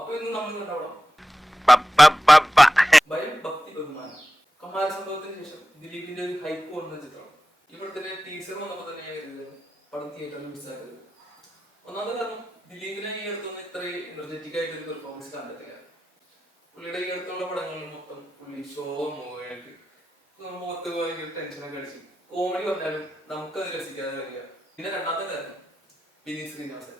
അപ്പൊ ഇന്ന് നമ്മൾ കണ്ടവിടെ ഭയം ഭക്തി ബഹുമാനം കമാല സംഭവത്തിന് ശേഷം ദിലീപിന്റെ ഒരു ഹൈപ്പ് വന്ന ചിത്രം. ഇവിടെ തന്നെ ടീസർ വന്നപ്പോൾ തന്നെ ഞാൻ കരുതുന്നത് പടം തിയേറ്ററിൽ മിസ്സാക്കരുത്. ഒന്നാമത്തെ കാരണം ദിലീപിനെ ഈ അടുത്തൊന്നും ഇത്രയും എനർജറ്റിക് ആയിട്ട് ഒരു പെർഫോമൻസ് കണ്ടിട്ടില്ല. പുള്ളിയുടെ ഈ അടുത്തുള്ള പടങ്ങളിൽ മൊത്തം പുള്ളി ഷോ മൂവായിട്ട് മുഖത്ത് ഭയങ്കര ടെൻഷനൊക്കെ അടിച്ച് കോമഡി പറഞ്ഞാലും നമുക്കത് രസിക്കാതെ വരിക. പിന്നെ രണ്ടാമത്തെ കാരണം വിനീത് ശ്രീനിവാസൻ.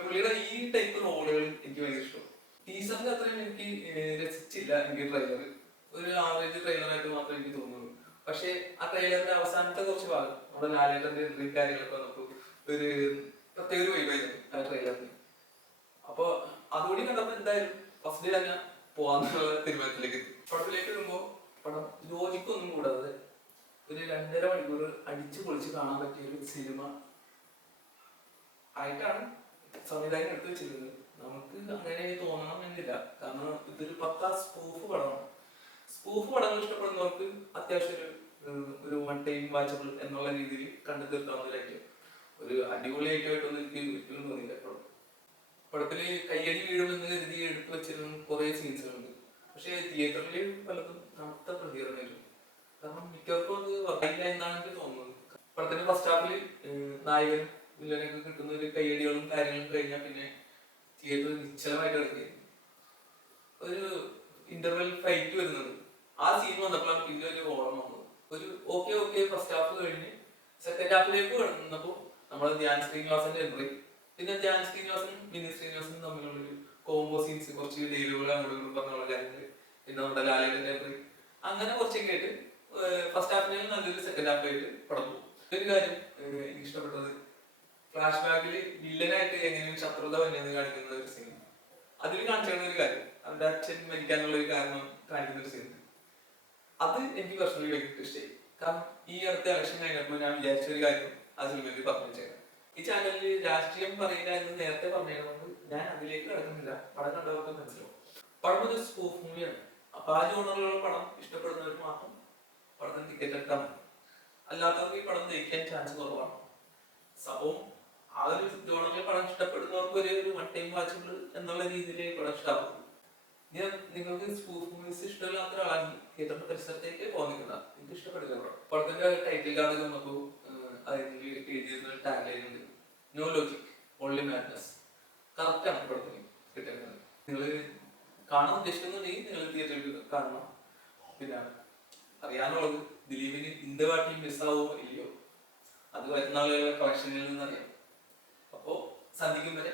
പുള്ളിയുടെ ഈ ടൈപ്പ് റോളുകൾ എനിക്ക് ഭയങ്കര ഇഷ്ടം. ടീസറിന്റെ അത്രയും എനിക്ക് രസിച്ചില്ല. എനിക്ക് ട്രെയിലർ ഒരു ആവറേജ് ട്രെയിലറായിട്ട് മാത്രമേ എനിക്ക് തോന്നുള്ളൂ. പക്ഷെ ആ ട്രെയിലറിന്റെ അവസാനത്തെ കുറച്ച് ഭാഗം നമ്മുടെ ലാലേട്ടന്റെ എൻട്രി കാര്യങ്ങളൊക്കെ നമുക്ക് ഒരു പ്രത്യേക ഒരു വൈബായിരുന്നു ആ ട്രെയിലറിന്. അപ്പൊ അതുകൂടി കണ്ടപ്പോ എന്തായാലും ഫസ്റ്റ് ഡേ തന്നെ പോവാന്നുള്ള തീരുമാനത്തിലേക്ക് എത്തി. പടത്തിലേക്ക് വരുമ്പോ പടം ലോജിക്കൊന്നും കൂടാതെ ഒരു 2.5 മണിക്കൂർ അടിച്ചു പൊളിച്ച് കാണാൻ പറ്റിയ ഒരു സിനിമ ആയിട്ടാണ് സംവിധായകൻ എടുത്തു വെച്ചിരുന്നത്. നമുക്ക് അങ്ങനെ തോന്നണം എന്നില്ല. കാരണം ഇതൊരു പക്കാ സ്പൂഫ് പടമാണ്. സ്പൂഫ് പടങ്ങൾ ഇഷ്ടപ്പെടുന്നവർക്ക് അത്യാവശ്യം ഒരു വൺ ടൈം വാച്ചബിൾ എന്നുള്ള രീതിയിൽ കണ്ടു തീർക്കാവുന്നതിലായിട്ട് ഒരു അടിപൊളി ഐറ്റമായിട്ടൊന്നും എനിക്ക് ഒരിക്കലും തോന്നിയില്ല. പടത്തില് കയ്യടി വീഴുമെന്ന് കരുതി എടുത്തു വെച്ചിരുന്ന കുറെ സീൻസുകളുണ്ട്. പക്ഷെ തിയേറ്ററിൽ പലതും നടത്ത പ്രതികരണമായിരുന്നു. കാരണം മിക്കവർക്കും അത് വർക്കില്ല എന്നാണ് എനിക്ക് തോന്നുന്നത്. പടത്തിന്റെ ഫസ്റ്റ് ഹാഫില് നായകനും വില്ലനൊക്കെ കിട്ടുന്ന ഒരു കയ്യടികളും കാര്യങ്ങളും കഴിഞ്ഞാൽ പിന്നെ തിയേറ്റർ നിശ്ചലമായിട്ട് കിടക്കുകയായിരുന്നു. ഒരു ഇന്റർവെൽ ഫൈറ്റ് വരുന്നത് ആ സീൻ വന്നപ്പോഴാണ് പിന്നെ ഒരു ഓളം വന്നത്. ഒരു ഓക്കെ ഫസ്റ്റ് ഹാഫ് കഴിഞ്ഞ് സെക്കൻഡ് ഹാഫിലേക്ക് വന്നപ്പോ നമ്മുടെ ധ്യാൻ ശ്രീനിവാസന്റെ എൻട്രി, പിന്നെ ധ്യാൻ ശ്രീനിവാസനും വിനീത് ശ്രീനിവാസനും തമ്മിലുള്ളൊരു കോംബോ സീൻസ്, കുറച്ച് ഡയലോഗുകൾ അങ്ങോട്ടും പറഞ്ഞുള്ള കാര്യങ്ങൾ, പിന്നെ നമ്മുടെ ലാലേട്ടന്റെ എൻട്രി, അങ്ങനെ കുറച്ചൊക്കെ ആയിട്ട് ഫസ്റ്റ് ഹാഫിനെയും നല്ലൊരു സെക്കൻഡ് ഹാഫായിട്ട് പടം പോകും. ഒരു കാര്യം എനിക്ക് ഇഷ്ടപ്പെട്ടത് ഫ്ലാഷ് ബാക്കില് വില്ലനായിട്ട് എങ്ങനെയും ശത്രുത വന്നെന്ന് കാണിക്കുന്ന ഒരു സീൻ. അതിൽ കാണിച്ചിരുന്ന ഒരു കാര്യം അവന്റെ അച്ഛൻ മരിക്കാനുള്ള ഒരു കാരണം കാണിക്കുന്ന ഒരു സീൻ. അത് എനിക്ക് പേഴ്സണലി ഭയങ്കര ഇഷ്ടമായി. കാരണം ഈ അടുത്ത ഇലക്ഷൻ കഴിഞ്ഞപ്പോൾ ഞാൻ വിചാരിച്ച ഒരു കാര്യം ആ സിനിമയിൽ പറഞ്ഞു. ഈ ചാനലിൽ രാഷ്ട്രീയം പറയില്ല എന്ന് നേരത്തെ പറഞ്ഞതുകൊണ്ട് ഞാൻ അതിലേക്ക് കിടക്കുന്നില്ല. പടം കണ്ടവർക്ക് മനസ്സിലാവും. പടം ഒരു സ്പൂഫ് മൂവിയാണ്. അപ്പൊ ആ ജോണറിലുള്ള പടം ഇഷ്ടപ്പെടുന്നവർ മാത്രം പടത്തിന് ടിക്കറ്റ് എടുക്കാൻ മതി. അല്ലാത്തവർക്ക് ഈ പടം ജയിക്കാൻ ചാൻസ് കുറവാണ്. സംഭവം ആ ഒരു ജോണറിലെ പടം ഇഷ്ടപ്പെടുന്നവർക്ക് ഒരു വൺ ടൈം വാച്ചബിൾ എന്നുള്ള രീതിയിൽ പടം ഇഷ്ടമാകും. നിങ്ങൾക്ക് സ്പൂഫ് മൂവീസ് ഇഷ്ടമില്ലാത്ത ഒരാളാണെങ്കിൽ തിയേറ്ററിന്റെ പരിസരത്തേക്ക് പോകുന്നില്ല. എനിക്ക് ഇഷ്ടപ്പെടില്ല. പടത്തിന്റെ ടൈറ്റിൽ കാർഡ് നമുക്ക് അതിൽ എഴുതിയിരുന്ന ടാഗ് ലൈൻ ഉണ്ട്, no logic only madness. Correct ആണ് പടത്തിന് കിട്ടുന്നത്. നിങ്ങൾ കാണാൻ ഉദ്ദേശിക്കുന്നുണ്ടെങ്കിൽ നിങ്ങൾ തിയേറ്ററിൽ കാണണം. പിന്നെ അറിയാനുള്ളത് ദിലീപിന് ഇന്ത്യ പാർട്ടി മിസ്സാവോ ഇല്ലയോ അത് വരുന്ന ആളുകളുടെ കളക്ഷനിൽ നിന്ന് അറിയാം. അപ്പോ സന്ധിക്കും വരെ